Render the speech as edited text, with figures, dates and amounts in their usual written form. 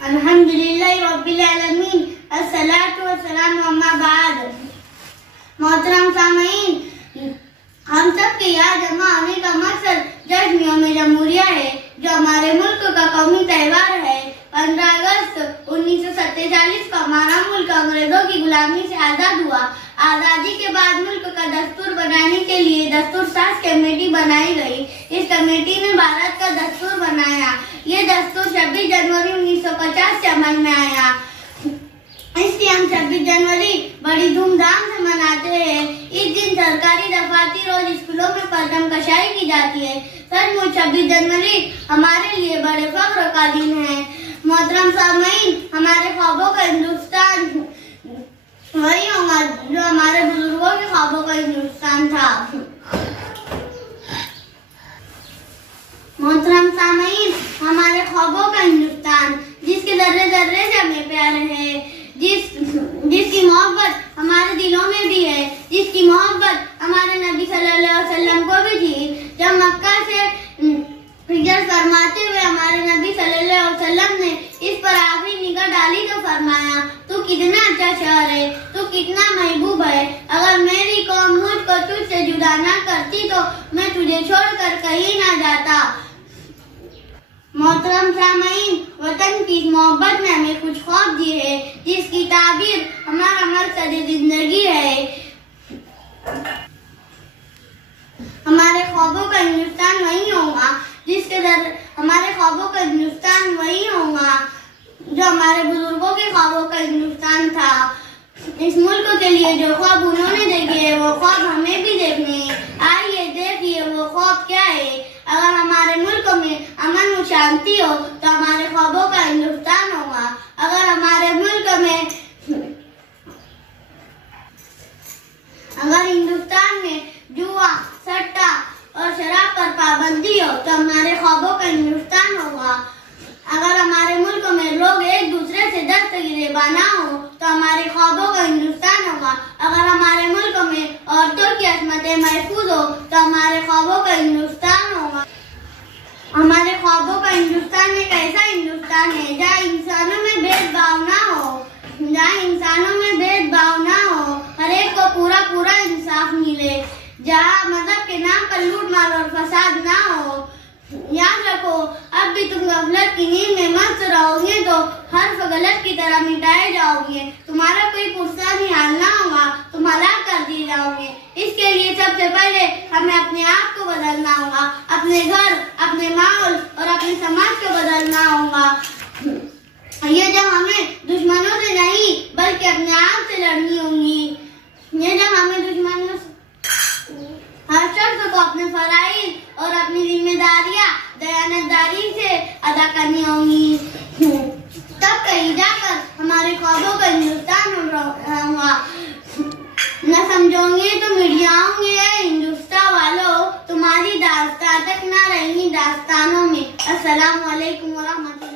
अल्हम्दुलिल्लाहि रब्बिल आलमीन अस्सलातु वस्सलामु अम्मा बाद। मोहतरम सामईन, हम सब के यहाँ जमा होने का मकसद जश्न यौम जमहूरिया है, जो हमारे मुल्क का कौमी त्योहार है। 15 अगस्त 1947 को हमारा मुल्क अंग्रेजों की गुलामी से आज़ाद हुआ। आज़ादी के बाद मुल्क का दस्तूर बनाने के लिए दस्तूर साज कमेटी बनाई गई। इस कमेटी ने भारत का दस्तूर बनाया। ये दस्तूर 26 जनवरी 1950 से अमल में आया। इसलिए हम 26 जनवरी बड़ी धूमधाम से मनाते हैं। इस दिन सरकारी दफातर और स्कूलों में परचम कशाई की जाती है। सचमुच 26 जनवरी हमारे लिए बड़े फख्र का दिन है। मोहतरम सामईन, हमारे ख्वाबों का हिंदुस्तान वही होगा जो हमारे बुजुर्गों के ख्वाबों का हिंदुस्तान था। मोहतरम सामईन, हमारे ख्वाबों का हिंदुस्तान जिसके दर्रे दर्रे से हमें प्यार है, जिसकी मोहब्बत हमारे दिलों में भी है, जिसकी मोहब्बत हमारे नबी सल्लल्लाहु अलैहि वसल्लम को भी थी। जब मक्का से हिजरत फरमाते हुए हमारे नबी सल्लल्लाहु अलैहि वसल्लम ने इस पर आखिरी निगाह डाली तो फरमाया, तू कितना अच्छा शहर है, तू कितना महबूब है। अगर मेरी कौम मुझको तुझसे जुदा ना करती तो मैं तुझे छोड़कर कहीं ना जाता। मोहतरम सामईन, वतन की मोहब्बत ने हमें कुछ ख्वाब दिए हैं, जिसकी ताबीर हमारा मकसद जिंदगी है। हमारे ख्वाबों का हिंदुस्तान वही होगा हमारे ख्वाबों का हिंदुस्तान वही होगा जो हमारे बुजुर्गों के ख्वाबों का हिंदुस्तान था। इस मुल्क के लिए जो ख्वाब उन्होंने देखे हैं वो ख्वाब हमें भी देखने हैं। आइए देखिए वो ख्वाब क्या है। अगर हमारे मुल्क में अमन और शांति हो तो हमारे ख्वाबों का हिंदुस्तान होगा। अगर हमारे मुल्क में हिंदुस्तान में जुआ, सट्टा और शराब पर पाबंदी हो तो हमारे ख्वाबों का हिंदुस्तान होगा। अगर हमारे मुल्क में लोग एक दूसरे से दस्तगिरेबाना हो तो हमारे ख्वाबों का हिंदुस्तान होगा। अगर हमारे मुल्क में औरतों की असमतें महफूज हो तो हमारे ख्वाबों का हिंदुस्तान होगा। हमारे ख्वाबों का हिंदुस्तान एक ऐसा हिंदुस्तान है जहाँ इंसानों में भेदभाव ना हो, हर एक को पूरा पूरा इंसाफ मिले, जहाँ मजहब के नाम पर लूट मार और फसाद ना हो। याद रखो, अब भी तुम गफलत की नींद में मस्त रहोगे तो हर्फ गलत की तरह मिटाए जाओगे। तुम्हारा कोई पुरसा नहीं हाल ना होगा, तुम हलाक कर दिए जाओगे। इसके लिए सबसे पहले हमें अपने आप को बदलना होगा, अपने घर, अपने माहौल और अपने समाज को बदलना होगा। ये जब हमें दुश्मनों से नहीं बल्कि अपने आप से लड़नी होगी। ये जब हमें दुश्मनों से हर शख्स को अपने फराइज और अपनी जिम्मेदारियां दयानतदारी से अदा करनी होंगी, तब कहीं जाकर हमारे ख्वाबों का हिंदुस्तान होगा। न समझोगे तो मिट जाओगे हिंदुस्तान वालों, तुम्हारी दास्तां तक न रहेंगी दास्तानों में। अस्सलामु अलैकुम व रहमतुल्लाह।